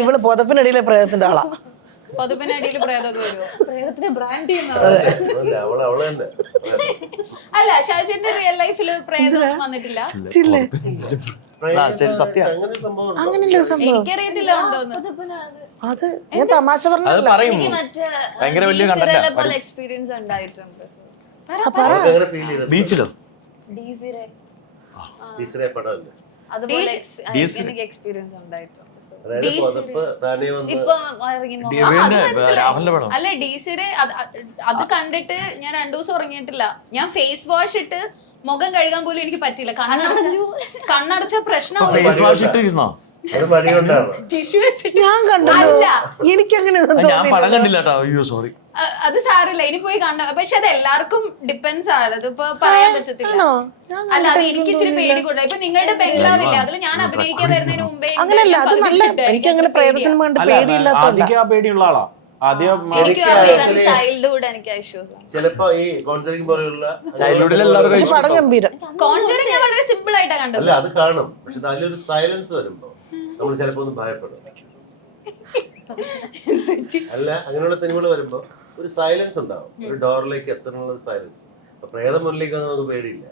ഇവള് പുതപ്പിനടിയിലെ പ്രേതത്തിന്റെ ആളാ. പൊതുപ്പിനടിയിൽ പ്രേതമൊക്കെ വരുമോ? പ്രേതത്തിനെ ബ്രാൻഡ് ചെയ്യുന്ന അല്ല, ഷാജന്റെ റിയൽ ലൈഫിൽ പ്രേതം വന്നിട്ടില്ല. അങ്ങനെയുള്ള സംഭവം എനിക്കറിയത്തില്ല ഉണ്ടോന്ന്. അത് ഞാൻ തമാശ പറഞ്ഞല്ല. എനിക്ക് മറ്റേ പോലെ എക്സ്പീരിയൻസ് ഉണ്ടായിട്ടുണ്ട്. ബീച്ചിലോ? അതുപോലെ എനിക്ക് എക്സ്പീരിയൻസ് ഉണ്ടായിട്ടുണ്ട്. ഇപ്പൊ രാഹുലിന്റെ പടം. അല്ലെ ഡീസിരെ അത് കണ്ടിട്ട് ഞാൻ 2 ദിവസം ഉറങ്ങിയിട്ടില്ല. ഞാൻ ഫേസ് വാഷ് ഇട്ട് മുഖം കഴുകാൻ പോലും എനിക്ക് പറ്റില്ല. കണ്ണടച്ച പ്രശ്നം. Face wash ഇട്ടിരുന്നോ? ടിഷ്യൂ വെച്ചിട്ട് ഞാൻ കണ്ടല്ല, എനിക്കങ്ങനെ ഞാൻ പടം കണ്ടില്ല കേട്ടോ. അയ്യോ സോറി. അത് സാരമില്ല, ഇനി പോയി കണ്ട. പക്ഷെ അത് എല്ലാവർക്കും ഡിപ്പെൻസ് ആണ്. അതിപ്പോ പറയാൻ പറ്റത്തില്ല. അല്ല, അത് എനിക്ക് ഇച്ചിരി പേടി കൂടാ. ഇപ്പൊ നിങ്ങളുടെ ബംഗ്ലാവില്ലേ, അതിൽ ഞാൻ അഭിനയിക്കാൻ വരുന്നതിന് മുമ്പേ അങ്ങനല്ല, അത് നല്ല എനിക്ക് അങ്ങനെ പ്രേത സിനിമ കണ്ട് പേടിയില്ലാത്തോണ്ടാ. ആദ്യം ആ പേടിയുള്ള ആളാ. ആദ്യം ചൈൽഡ്ഹുഡ് എനിക്ക് ഇഷ്യൂസ് ആണ്. ചിലപ്പോ ഈ കോൺജറിങ് പോലെയുള്ള ചൈൽഡ്ഹുഡിൽ എല്ലാവരും പക്ഷെ പടം ഗംഭീരം. കോൺജറിങ് ഞാൻ വളരെ സിമ്പിൾ ആയിട്ടാ കണ്ടത്. അല്ല, അത് കാണും. പക്ഷെ അതിലൊരു സൈലൻസ് വരുമ്പോ നമ്മൾ ചിലപ്പോ ഒന്ന് ഭയപ്പെടും. അല്ല, അങ്ങനെയുള്ള സിനിമകൾ വരുമ്പോ ഒരു സൈലൻസ് ഉണ്ടാവും. ഒരു ഡോറിലേക്ക് എത്തണുള്ള ഒരു സൈലൻസ്. അപ്പൊ പ്രേതം മുന്നിലേക്ക് വന്ന് നമുക്ക് പേടിയില്ല.